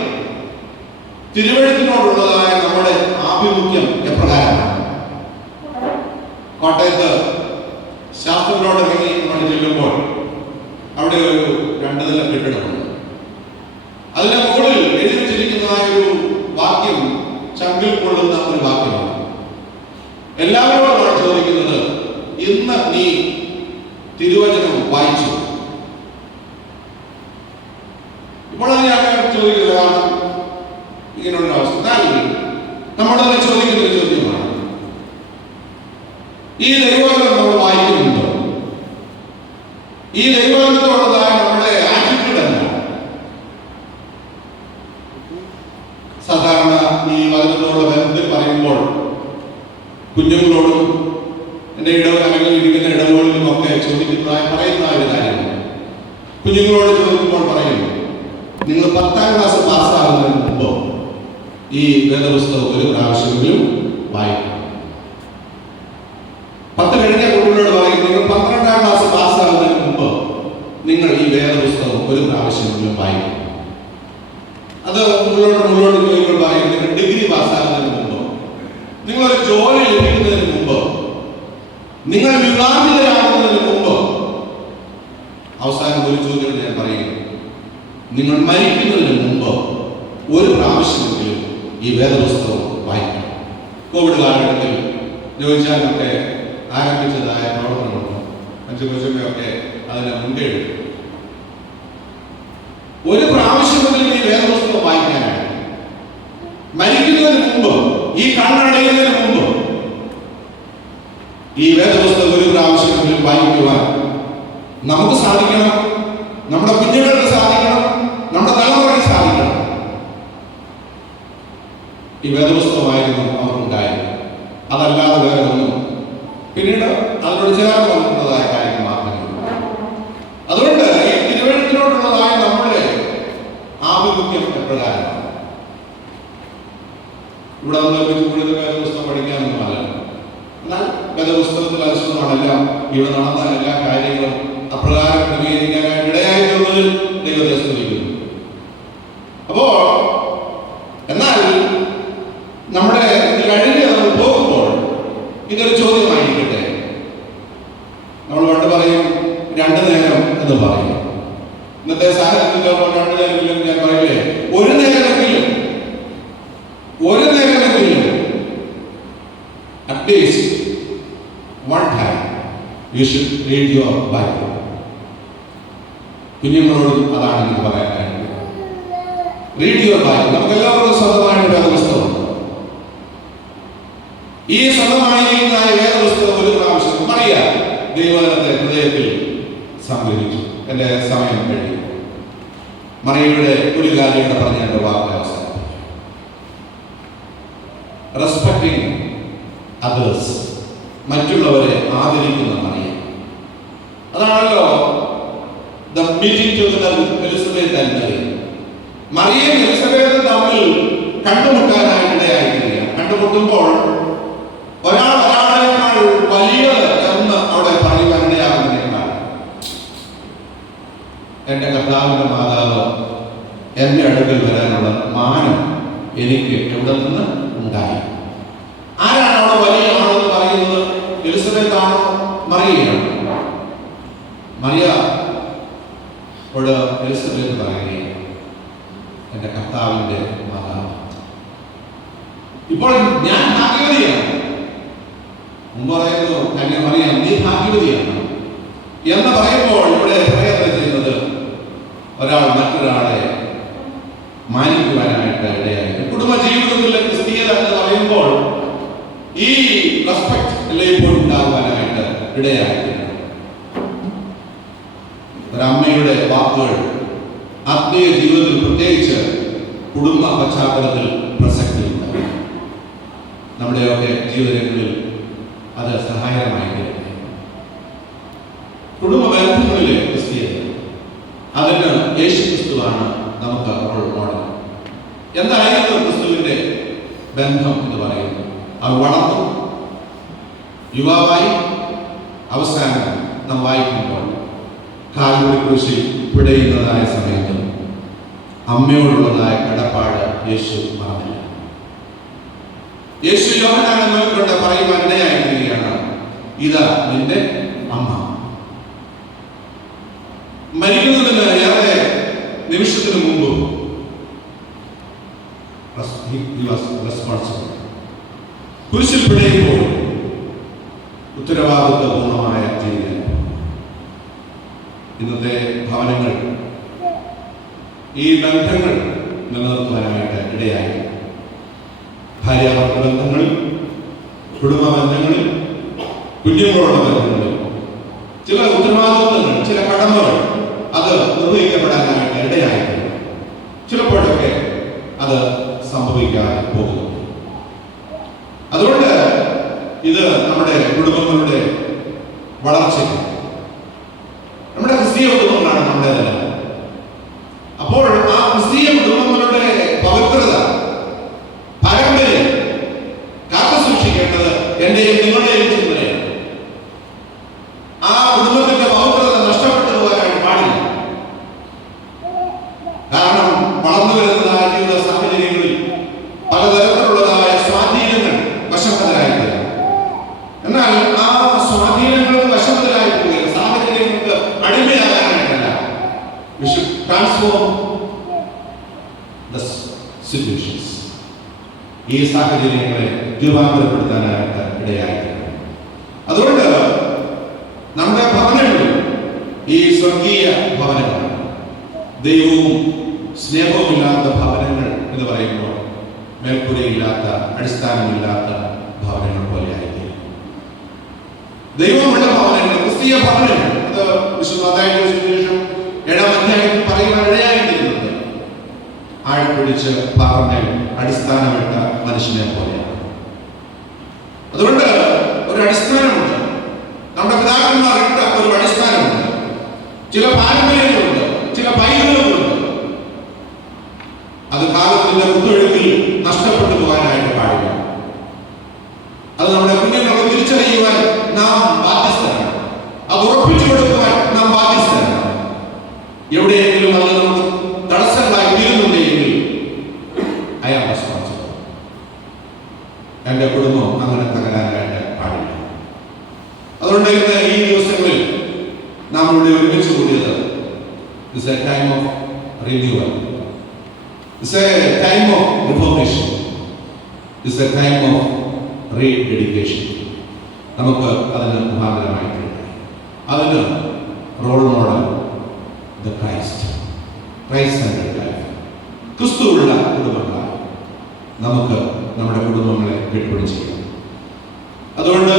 തിരുവഴുത്തിനോടുള്ളതായ നമ്മുടെ ആഭിമുഖ്യം എപ്രകാരമാണ്? കോട്ടയത്ത് ശാസ്ത്രത്തിനോട് ഇറങ്ങി നമ്മൾ ചെല്ലുമ്പോൾ അവിടെ ഒരു 2 നില കെട്ടിടമുണ്ട്. അതിന്റെ മുകളിൽ എഴുതി വെച്ചിരിക്കുന്നതായ ഒരു വാക്യം ചങ്കിൽ കൊള്ളുന്ന ഒരു വാക്യമാണ്. എല്ലാവരോടുമാണ് ചോദിക്കുന്നത്, ഇന്ന് നീ തിരുവചനം വായിച്ചു? ഇപ്പോൾ അത് ഞാൻ ചോദിക്കുന്നത് കാരണം ഇങ്ങനെയുള്ള അവസ്ഥ. എന്നാൽ നമ്മളതിനെ ചോദിക്കുന്ന ഒരു ചോദ്യമാണ്, ഈ ദൈവവചനം നമ്മൾ വായിക്കുന്നുണ്ടോ? ഈ ദൈവവചനത്തോടുള്ളതായ നമ്മുടെ ആറ്റിറ്റ്യൂഡ് എന്താണ്? സാധാരണ ഈ വചനത്തോടുള്ള ബന്ധത്തിൽ പറയുമ്പോൾ കുഞ്ഞുങ്ങളോടും എൻ്റെ അല്ലെങ്കിൽ ഇരിക്കുന്ന ഇടവുകളിലും ഒക്കെ പറയുന്ന ഒരു കാര്യമാണ്. കുഞ്ഞുങ്ങളോട് ചോദിക്കുമ്പോൾ പറയുന്നു, നിങ്ങൾ 10ാം ക്ലാസ് പാസ്സാകുന്നതിന് മുമ്പ് ഈ വേദപുസ്തകം ഒരു പ്രാവശ്യമെങ്കിലും വായിക്കും. 10 കഴിഞ്ഞ കുട്ടികളോട് പറയും, നിങ്ങൾ 12ാം ക്ലാസ് പാസ്സാകുന്നതിന് മുമ്പ് നിങ്ങൾ ഈ വേദപുസ്തകം ഒരു പ്രാവശ്യമെങ്കിലും വായിക്കും. അത് മുന്നോട്ട് ചോദിക്കുമ്പോൾ പറയും, നിങ്ങൾ ഡിഗ്രി പാസ്സാകുന്നതിന് മുമ്പ്, നിങ്ങളൊരു ജോലി ലഭിക്കുന്നതിന് മുമ്പ്, നിങ്ങൾ വിവാഹിതരാകുന്നതിന് മുമ്പ്. അവസാനം ഒരു ചോദ്യം ഞാൻ പറയും, നിങ്ങൾ മരിക്കുന്നതിന് മുമ്പ് ഒരു പ്രാവശ്യമെങ്കിലും ഈ വേദപുസ്തകം വായിക്കണം. കോവിഡ് കാലഘട്ടത്തിൽ ചോദിച്ചാലൊക്കെ ആരംഭിച്ചതായ പ്രവർത്തനമുണ്ട്. പഞ്ചകോശമൊക്കെ അതിനെ മുൻകൈ എടുത്തു. ഒരു പ്രാവശ്യമെങ്കിലും ഈ വേദപുസ്തകം വായിക്കാനാണ്. മരിക്കുന്നതിന് മുമ്പ്, ഈ കണ്ണടയുന്നതിന് മുമ്പ് ഈ വേദപുസ്തകം ഒരു പ്രാവശ്യമെങ്കിലും വായിക്കുവാൻ നമുക്ക് സാധിക്കണം. നമ്മുടെ കുഞ്ഞുങ്ങൾക്ക് സാധിക്കണം. നമ്മുടെ തലമുറയ്ക്ക് സാധിക്കണം. ഈ വേദപുസ്തകമായിരുന്നു അവർക്കുണ്ടായിരുന്നു. അതല്ലാതെ വേറെ ഒന്നും പിന്നീട് അതിനോട് ചേർന്ന് വന്നിട്ടുള്ളതായ കാര്യങ്ങൾ മാത്രമേ. അതുകൊണ്ട് ഈ തിരുവഴുത്തിനോടുള്ളതായ നമ്മുടെ ആഭിമുഖ്യം എപ്രകാരമാണ്? ഇവിടെ നമ്മൾ കൂടുതൽ വേദപുസ്തകം പഠിക്കാനൊന്നുമല്ല. എന്നാൽ വേദപുസ്തകത്തിൽ അനുസൃതമാണെല്ലാം ഇവിടെ നടന്ന എല്ലാ കാര്യങ്ങളും അപ്രകാരം ക്രമീകരിക്കാനായിട്ട് ഇടയായിട്ടുള്ളതിൽ ദൈവത്തെ സ്തുതിക്കുന്നു. അപ്പോ എന്നാൽ നമ്മുടെ ഇത് കഴിഞ്ഞ് നമ്മൾ പോകുമ്പോൾ ഇതൊരു ചോദ്യമായിരിക്കട്ടെ. നമ്മൾ പണ്ട് പറയും 2 നേരം എന്ന് പറയും. ഇന്നത്തെ സാഹചര്യത്തിൽ 2 നേരമെങ്കിലും ഞാൻ പറയില്ലേ, ഒരു നേരമെങ്കിലും at least one time you should read your Bible. കുഞ്ഞുങ്ങളോട് അതാണ് എനിക്ക് പറയാനായിട്ട്. Read your Bible. നമുക്ക് എല്ലാവർക്കും സ്വന്തമായിട്ട് വേദപുസ്തകമുണ്ട്. ഈ സ്വന്തമായിരിക്കുന്ന വേദപുസ്തകം ഒരു പ്രാവശ്യം മറിയ ദൈവവചനത്തെ ഹൃദയത്തിൽ സംഗ്രഹിച്ചു. എൻ്റെ സമയം കഴിയും. മറിയയുടെ ഒരു കാര്യം പറഞ്ഞ എൻ്റെ വാക്ക് അവസാനം, റെസ്പെക്ടിങ് അതേഴ്സ്, മറ്റുള്ളവരെ ആദരിക്കുന്ന മറിയ. അതാണല്ലോ the meeting together with Elizabeth and Mariya. മറിയയും എലിസബത്തും തമ്മിൽ കണ്ടുമുട്ടാനായിട്ട് ഇടയായിരിക്കുകയാണ്. കണ്ടുമുട്ടുമ്പോൾ ഒരാളേക്കാൾ വലിയത് എന്ന് അവിടെ പറയുവാനിടയാകുന്നതിനേക്കാൾ എന്റെ കർത്താവിന്റെ മാതാവ് എന്റെ അടുക്കൽ വരാനുള്ള മാനം എനിക്ക് എവിടെ നിന്ന് ഉണ്ടായി. ആരാണ് അവിടെ വലിയ ആളെന്ന് പറയുന്നത്? എലിസബത്ത് ആണോ മറിയയാണോ? മറിയ എലിസബത്ത് പറയുകയാണ് എന്റെ കർത്താവിന്റെ മാതാവ്. ഇപ്പോൾ ഞാൻ ഭാഗ്യവതിയാണ്. മുമ്പ് പറയുന്നു എന്നെ മറിയാം നീ ഭാഗ്യവതിയാണ് എന്ന് പറയുമ്പോൾ ഇവിടെ പ്രയത്നം ചെയ്യുന്നത് ഒരാൾ മറ്റൊരാളെ മാനിക്കുവാനായിട്ട് ഇടയായി. കുടുംബ ജീവിതത്തിലെ ക്രിസ്തീയത എന്ന് പറയുമ്പോൾ ഈ റെസ്പെക്ട് എല്ലായ്പ്പോഴും ഉണ്ടാകുവാനായിട്ട് ഇടയായി. ഒരമ്മയുടെ വാക്കുകൾ ആത്മീയ ജീവിതത്തിൽ പ്രത്യേകിച്ച് കുടുംബ പശ്ചാത്തലത്തിൽ പ്രസക്തിയുണ്ട്. നമ്മുടെയൊക്കെ ജീവിതങ്ങളിൽ അത് സഹായകമായി. കുടുംബ ബന്ധങ്ങളിലെ ക്രിസ്തീയത അതിന് യേശു ക്രിസ്തുവാണ് നമുക്ക് റോൾ മോഡൽ. എന്തായിരുന്നു ക്രിസ്തുവിന്റെ ബന്ധം എന്ന് പറയുന്നത്? അവർ വളർന്നു യുവാവായി അവസാനം നാം വായിക്കുമ്പോൾ കാൽവരി ക്രൂശിൽ പിടയുന്നതായ സമയത്ത് അമ്മയോടുള്ളതായ കടപ്പാട് യേശു മറന്നില്ല. യേശു യോഹന്നാനെ നോക്കിക്കൊണ്ട് പറയുവാൻ ഇടയായിരിക്കുകയാണ്, ഇതാ നിന്റെ അമ്മ. മരിക്കുന്നതിന് ഏറെ നിമിഷത്തിന് മുമ്പ് കുരിശിൽ പിടയുമ്പോൾ ഉത്തരവാദിത്വപൂർണമായ ജീവിതം. ഇന്നത്തെ ഭവനങ്ങൾ ഈ ബന്ധങ്ങൾ നിലനിർത്തുവാനായിട്ട് ഇടയായി. ഭാര്യാഭർത്തൃ ബന്ധങ്ങളിൽ, കുടുംബ ബന്ധങ്ങളിൽ, കുഞ്ഞുങ്ങളുള്ള ബന്ധങ്ങളിൽ ചില ഉത്തരവാദിത്വങ്ങൾ, ചില കടമകൾ അത് നിർവഹിക്കപ്പെടാനായിട്ട് ഇടയായിട്ടുണ്ട്. ചിലപ്പോഴൊക്കെ അത് സംഭവിക്കാതെ പോകുന്നു. അതുകൊണ്ട് ഇത് നമ്മുടെ കുടുംബങ്ങളുടെ വളർച്ചയ്ക്ക്, നമ്മുടെ ക്രിസ്തീയ കുടുംബങ്ങളാണ് നമ്മുടേതല്ല. അപ്പോൾ ആ ക്രിസ്തീയ കുടുംബങ്ങളുടെ പവിത്രത, പാരമ്പര്യം കാത്തു സൂക്ഷിക്കേണ്ടത് എന്റെയും നിങ്ങളുടെയും ചുമതലയാണ്. ആ കുടുംബത്തിന്റെ പവിത്രത നഷ്ടപ്പെട്ടു പോകാനായിട്ട് പാടില്ല. കാരണം വളർന്നു വരുന്നതായ ജീവിത സാഹചര്യങ്ങളിൽ പലതരത്തിലുള്ളതായ സ്വാധീനങ്ങൾ വശംവദരായിട്ടില്ല. എന്നാൽ ആ സ്വാധീനങ്ങൾക്ക് വശംവദരായിട്ടുള്ള സാഹചര്യങ്ങൾക്ക് അടിമയാകാനായിട്ടല്ല, we should transform the situations. ഈ സാഹചര്യങ്ങളെ രൂപാന്തരപ്പെടുത്താനായിട്ട് ഇടയായിട്ടുണ്ട്. അതുകൊണ്ട് നമ്മുടെ ഭവനങ്ങളിൽ, ഈ സ്വർഗീയ ഭവനങ്ങൾ, ദൈവവും സ്നേഹവുമില്ലാത്ത ഭവനങ്ങൾ എന്ന് പറയുമ്പോൾ മേൽക്കൂരയില്ലാത്ത, അടിസ്ഥാനമില്ലാത്ത ഭവനങ്ങൾ പോലെയായിരിക്കും. ദൈവമുള്ള ഭവനങ്ങൾ, ക്രിസ്തീയ ഭവനങ്ങൾ, അത് വിശുദ്ധ മത്തായിയുടെ സുവിശേഷം 7-ാം അധ്യായത്തിൽ പറയുവാൻ ഇടയായിത്തീരുന്നത് ആഴപ്പിടിച്ച് പറഞ്ഞ് അടിസ്ഥാനമിട്ട മനുഷ്യനെ പോലെയാണ്. അതുകൊണ്ട് ഒരു അടിസ്ഥാനമുണ്ട്. നമ്മുടെ പിതാക്കന്മാർ ഇട്ട ഒരു അടിസ്ഥാനമുണ്ട്. ചില പാരമ്പര്യങ്ങളുണ്ട്, ചില പൈതൃകങ്ങളുണ്ട്. അത് കാലത്തിന്റെ കുത്തൊഴുക്കിൽ നഷ്ടപ്പെട്ടു പോകാനായിട്ട് പാടില്ല. അത് നമ്മുടെ കുഞ്ഞുങ്ങളെ തിരിച്ചറിയുവാൻ നാം ബാധ്യസ്ഥരാണ്. അത് ഉറപ്പിച്ചു കൊടുക്കുവാൻ നാം ബാധ്യസ്ഥരാണ്. എവിടെയെങ്കിലും അത് നമുക്ക് തടസ്സങ്ങളായി തീരുന്നുണ്ടെങ്കിൽ ഐ ആം റെസ്പോൺസിബിൾ. എന്റെ കുടുംബം അങ്ങനെ തകരാനായിട്ട് പാടില്ല. അതുകൊണ്ട് ഇന്ന് ഈ ദിവസങ്ങളിൽ നാം ഇവിടെ ഒരുമിച്ച് കൂടിയത് is a time of renewal. It's a time of reformation. It's a time of rededication. നമുക്ക് അതിന് മുഖാന്തരമായിട്ടുണ്ട്. അതിന് role model the Christ centred life, ക്രിസ്തുവുള്ള കുടുംബങ്ങളായി നമുക്ക് നമ്മുടെ കുടുംബങ്ങളെ കെട്ടുപിടിച്ചിരിക്കണം. അതുകൊണ്ട്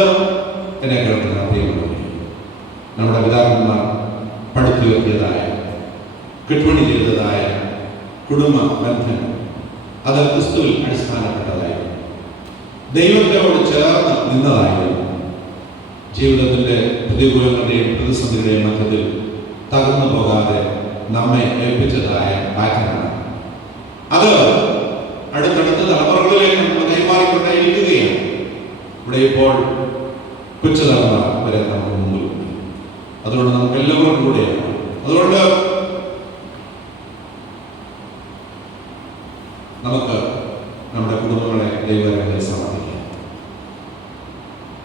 എന്നെ കേൾക്കുന്ന പ്രിയമുള്ളവരെ, നമ്മുടെ പിതാക്കന്മാർ പടുത്തുയർത്തിയതായ, കെട്ടുപണി ചെയ്തതായ കുടുംബ ബന്ധം അത് ക്രിസ്തുവിൽ അടിസ്ഥാനപ്പെട്ടതായിരുന്നു. ദൈവത്തോട് ചേർന്ന് നിന്നതായിരുന്നു. ജീവിതത്തിന്റെ പ്രതികൂലങ്ങളുടെയും പ്രതിസന്ധികളുടെയും മധ്യത്തിൽ തകർന്നു പോകാതെ നമ്മെ ഏൽപ്പിച്ചതായ പാറ്റനാണ്. അത് അടുത്തടുത്ത തലമുറകളിലേക്ക് നമ്മൾ കൈമാറിക്കൊണ്ടേയിരിക്കുകയാണ്. ഇവിടെ ഇവിടെ ഇപ്പോൾ കൊച്ചുതലമുറ വരെ നമുക്ക് മുമ്പിലുണ്ട്. അതുകൊണ്ട് നമുക്ക് എല്ലാവർക്കും കൂടെയാണ്. അതുകൊണ്ട് നമുക്ക് നമ്മുടെ കുടുംബങ്ങളെ ദൈവകരങ്ങളിൽ സമർപ്പിക്കാം.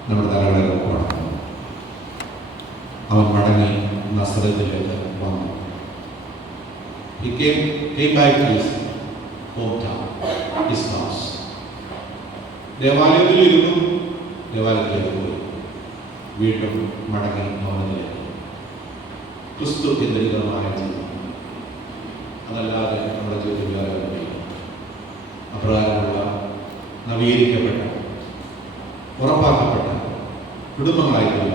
നമ്മുടെ തലകളെ നോക്കണം. അവൻ മടങ്ങി നസ്രത്തിലേക്ക് വന്നു. He came back to his hometown, his house. ദേവാലയത്തിലിരുന്നു, ദേവാലയത്തിലേക്ക് പോയി, വീണ്ടും മടങ്ങി ഭവനത്തിലേക്ക്. ക്രിസ്തു കേന്ദ്രീകൃതമായ ജീവിതം, അതല്ലാതെ നമ്മുടെ ജീവിതത്തിൽ വേറെ അപ്രകാരമുള്ള നവീകരിക്കപ്പെട്ട ഉറപ്പാക്കപ്പെട്ട കുടുംബങ്ങളായിട്ടുള്ള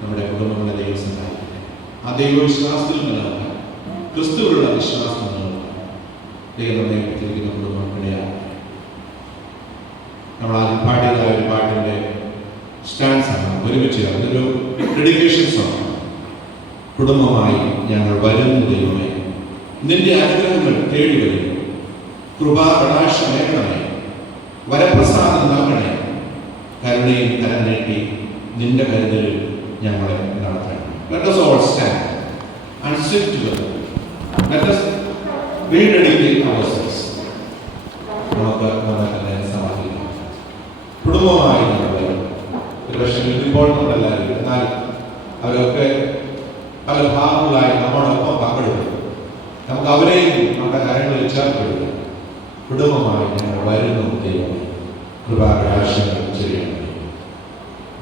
നമ്മുടെ കുടുംബങ്ങളെ ദൈവം സഹായിക്കട്ടെ. ആ ദൈവവിശ്വാസത്തിൽ നിലനിൽക്കാൻ, ക്രിസ്തുവിലുള്ള വിശ്വാസം നിലനിൽക്കാൻ ദൈവം നമ്മെ ഏൽപ്പിച്ചിരിക്കുന്ന കുടുംബങ്ങൾക്കിടയാണ്. നമ്മൾ ആദ്യം പാടിയതായ ഒരു പാട്ടിൻ്റെ സ്റ്റാൻസ് ആണ് ഒരുമിച്ച് അതൊരു ഡെഡിക്കേഷൻ സോങ്. കുടുംബമായി ഞങ്ങൾ വരുന്നു ദൈവമേ, നിന്റെ അനുഗ്രഹങ്ങൾ തേടി വരുന്നു, കൃപാകടാക്ഷമേഖണമേ, വരപ്രസാദം നൽകണേ, കരുണയും കരം നീട്ടി നിന്റെ കരുതലിൽ ഞങ്ങളെ നടത്തണം. Let us all stand and sit together. Let us rededicate ourselves. നമുക്ക് നമ്മളെ തന്നെ സമാധിക്കാം. കുടുംബമായി നമ്മൾ ഒരു പക്ഷേ ഇപ്പോൾ നമ്മളെല്ലാവരും, എന്നാൽ അവരൊക്കെ പല ഭാഗങ്ങളായി നമ്മോടൊപ്പം പങ്കെടുക്കും. നമുക്ക് അവരെയും നമ്മുടെ കാര്യങ്ങളിൽ ചേർപ്പെടുക. കുടുംബമായി ഞങ്ങൾ വരുന്നു ദൈവം, കൃപാകടാക്ഷങ്ങൾ ചെയ്യണം.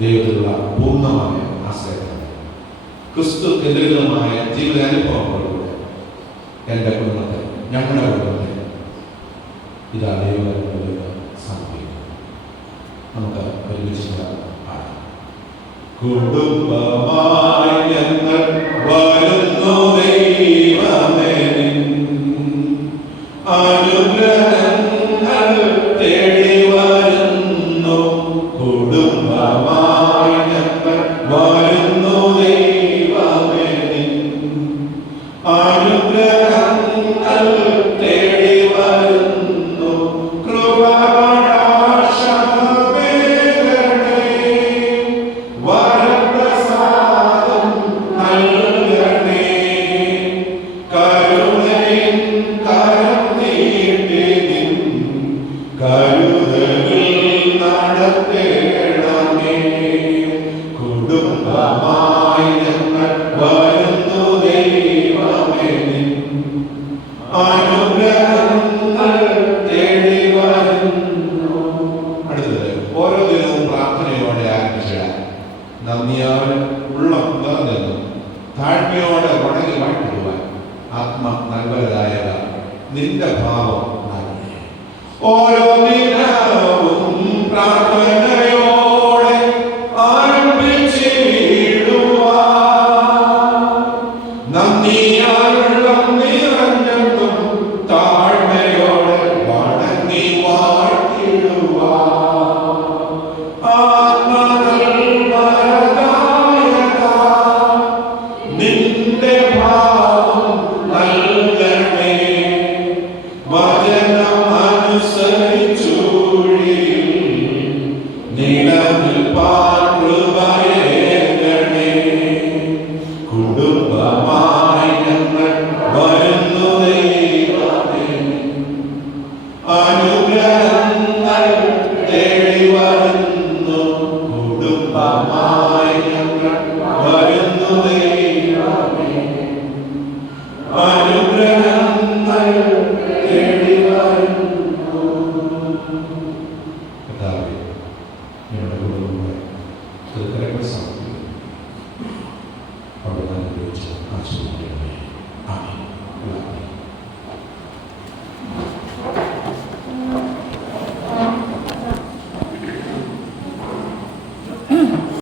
ദൈവത്തിലുള്ള പൂർണ്ണമായ ആശ്രയം, ക്രിസ്തു കേന്ദ്രീകൃതമായ ജീവിതാനുഭവങ്ങളിലൂടെ എൻ്റെ കുടുംബത്തെ, ഞങ്ങളുടെ കുടുംബത്തെ ഇതാ ദൈവത്തിലേക്ക് സമർപ്പിക്കും. നമുക്ക് ഒരുമിച്ച് പാടാം. കുടുംബമായി ഞങ്ങൾ വരുന്നു ദൈവമേ, അനുഗ്രഹങ്ങൾ തേടി വരുന്നു. കുടുംബമായി ഞങ്ങൾ വരുന്നു ദൈവമേ, അനുഗ്രഹങ്ങൾ തേടി വരുന്നു. കൃപാകടാക്ഷമേഖണേ, വരപ്രസാദം നൽകണേ, കരുണയും കരം നീട്ടി നിൻ കരുതലിൽ നടത്തേണമേ. കുടുംബമായി ഞങ്ങൾ വരുന്നു ദൈവമേ, അനുഗ്രഹങ്ങൾ തേടി വരുന്നു. അടുത്തത് ഓരോ ദിനവും പ്രാർത്ഥനയോടെ ആരംഭിച്ചിടാൻ, നന്ദിയാൽ ഉള്ളം നിറഞ്ഞെന്നും താഴ്മയോടെ വണങ്ങി വാഴ്ത്തിടുവാൻ ആത്മ നൽകരായവ നിന്റെ ഭാവം നൽകി. ഓരോ ദിനവും പ്രാർത്ഥന